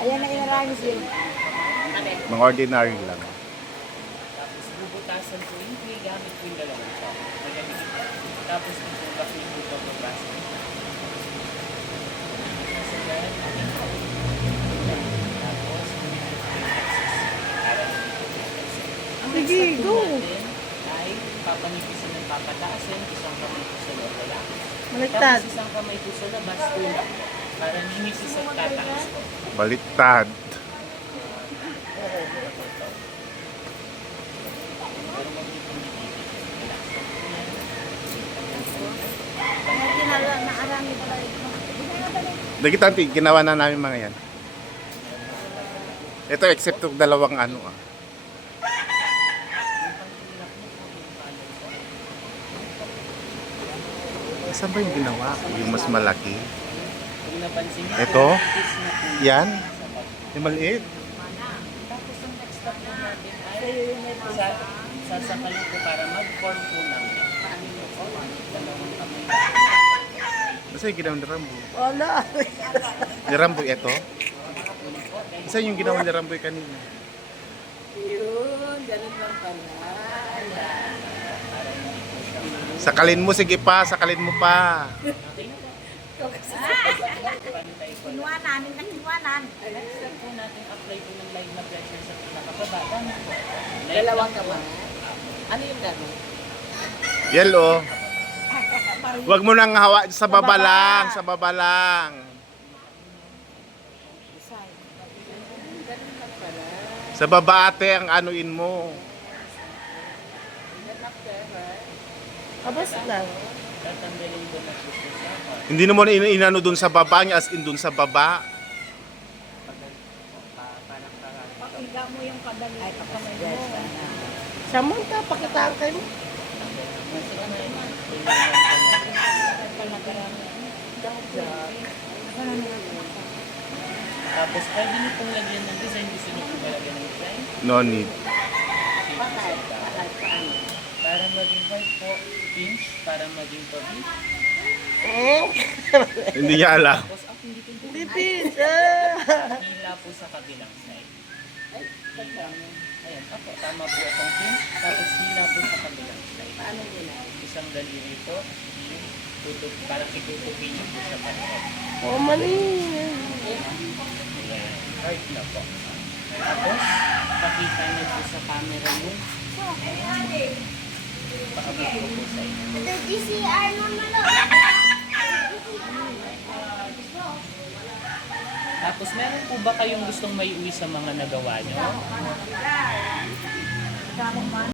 Ayan na inarami siya. Mga ordinary lang. Tapos bubutasan ko yung tray gamit ko yung dalawang chop. Tapos ito bakit yung pagbabasa. Tapos Sige, go. Ay papanipisin ng papataasin, isang kamay ko sa loob wala. Baliktad. Tapos isang kamay ko sa labas tulak para nimisis at tataas ko. Baliktad. Naarami pala ito. Nagitanti, ginawa na namin mga yan. Ito except yung dalawang ano ah. Saan ba yung ginawa? Yung mas malaki? Kung napansin niyo, Ito? kiss na po. Yan? Yung maliit? Tapos ang next step po natin ay sasakalin ko para mag-form po ng dalawang kamay. Basta yung ginawa ni Rambo. Wala. Ni Rambo ito? Saan yung ginawa ni Rambo kanina? Yun, ganun lang pala. Sakalin mo, sige pa, sakalin mo pa. Kinuwanan, yung kinuwanan. Next step po natin apply po ng live na pressure sa pinakababa. Dami po. Dalawang kamay. Ano yung gano'n? Yellow. Huwag mo nang hawa sa baba lang, sa baba lang. Sa baba ate ang anuin mo. Abas lang. Tatanggalin ko na po sa Hindi naman inano dun sa baba niya as in dun sa baba. parang Pakiga mo yung kadali. Ay, kamay mo. Samanta, pakitaan kayo mo. Tapos pwede niyo pong lagyan ng design. Gusto niyo pong lagyan ng design? No need. Para maging white po, pinch, para maging puffy. Hindi niya alam. Tapos ang hindi po Pipis. hila po sa kabilang side. Ayan, ako, tama po akong pinch. Tapos hila po sa kabilang side. Paano nila? Isang daliri po, tutup, parang itutupin niyo po sa paligid. Oh, mali. Ayan, right na po. Tapos, pakita niyo po sa camera mo. Paabot ko po sa inyo. Tapos, meron po ba kayong gustong may uwi sa mga nagawa niyo?